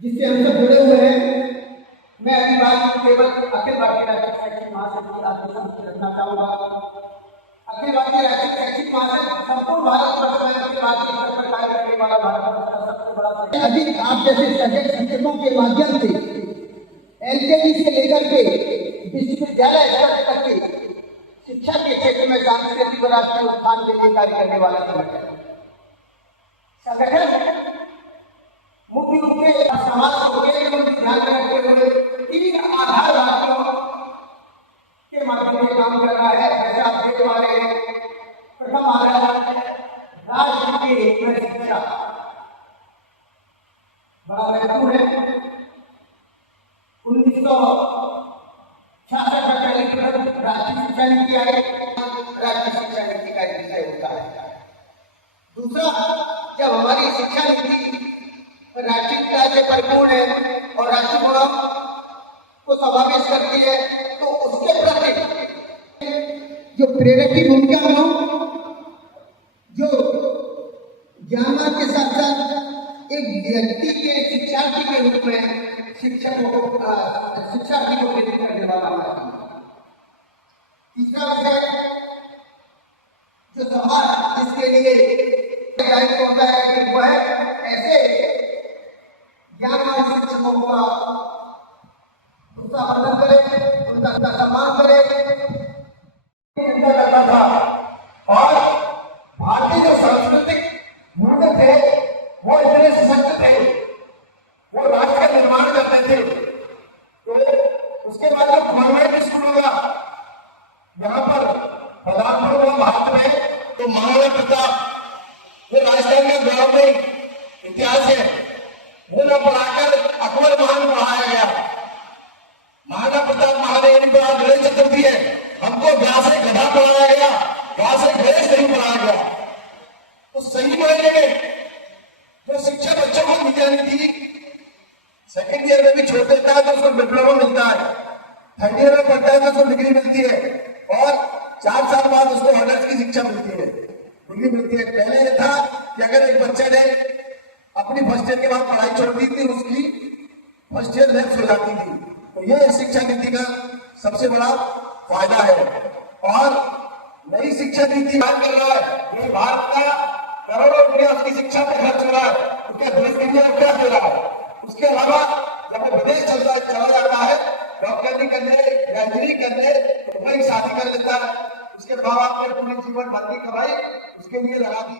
जिससे हम सब जुड़े हुए हैं। मैं अभी बात केवल अखिल भारतीय राष्ट्रीय शैक्षिक महासंघ की आत्मसंघ रखना चाहूंगा। अखिल भारतीय राष्ट्रीय शैक्षिक महासंघ संपूर्ण भारतवर्ष में अखिल भारतीय स्तर पर कार्य करने वाला भारत का सबसे बड़ा अधिक आप जैसे सजग शिक्षकों के माध्यम से एलकेजी से लेकर के विश्वविद्यालय स्तर तक के शिक्षा के क्षेत्र में सांस्कृतिक और राष्ट्रीय उत्थान के लिए कार्य करने वाला संगठन मुख्य रूप से समाज को ध्यान में रखते हुए तीन आधार वाक्यों के माध्यम से काम कर रहा है। जैसे आप देख पा रहे हैं, प्रथम आधार राष्ट्र के हित में शिक्षा बड़ा महत्वपूर्ण है। 1966 में पहली राष्ट्रीय शिक्षा नीति आई। राष्ट्रीय शिक्षा नीति का विषय होता है। दूसरा, जब हमारी शिक्षा नीति राष्ट्रीयता से परिपूर्ण है और राष्ट्रीय गुणों को समावेश करती है, तो उसके प्रति जो प्रेरक की भूमिका में हो, जो ज्ञान के साथ साथ एक व्यक्ति के शिक्षार्थी के रूप में शिक्षार्थी को प्रेरित करने वाला है। तीसरा विषय, जो समाज इसके लिए दायित्व होता है कि वह ऐसे ज्ञान शिक्षकों का उत्साह करे, उनका सम्मान करे, चिंता करता था। और भारतीय जो सांस्कृतिक मूल्य थे वो इतने सशक्त थे, वो राष्ट्र का निर्माण करते थे। तो उसके बाद जो कॉन्वेंट स्कूल होगा यहाँ पर प्रधानपुर हुआ भारत में, तो महाराणा प्रताप जो राजस्थान में गौरवमयी इतिहास है वो न पढ़ाकर अकबर महान पढ़ाया गया। महाराणा प्रताप महादेव जी पर गणेश चतुर्थी है, हमको व्यास से गधा पढ़ाया गया, व्यास से गणेश नहीं पढ़ाया गया। तो सही मायने में जो शिक्षा बच्चों को दी जानी थी, सेकेंड ईयर में भी छोड़ देता है तो उसको डिप्लोमा मिलता है, थर्ड ईयर में पढ़ता है तो उसको डिग्री मिलती है, और 4 साल बाद उसको ऑनर्स की शिक्षा मिलती है, डिग्री मिलती है। पहले ये था कि अगर एक बच्चे ने अपनी फर्स्ट ईयर के बाद पढ़ाई छोड़ दी थी, उसकी फर्स्ट ईयर लैप्स हो जाती थी। तो ये शिक्षा नीति का सबसे बड़ा फायदा है। और नई शिक्षा नीति मांग कर रहा है, ये भारत का करोड़ों रुपया उसकी शिक्षा पर खर्च हो रहा है, उसके देश के लिए क्या दे रहा है। उसके अलावा जब वो विदेश चला जाता है डॉक्टरी करने या इंजीनियरिंग करने, तो वही शादी कर लेता है, उसके माँ बाप ने पूरी जीवन भर की कमाई उसके लिए लगा दी।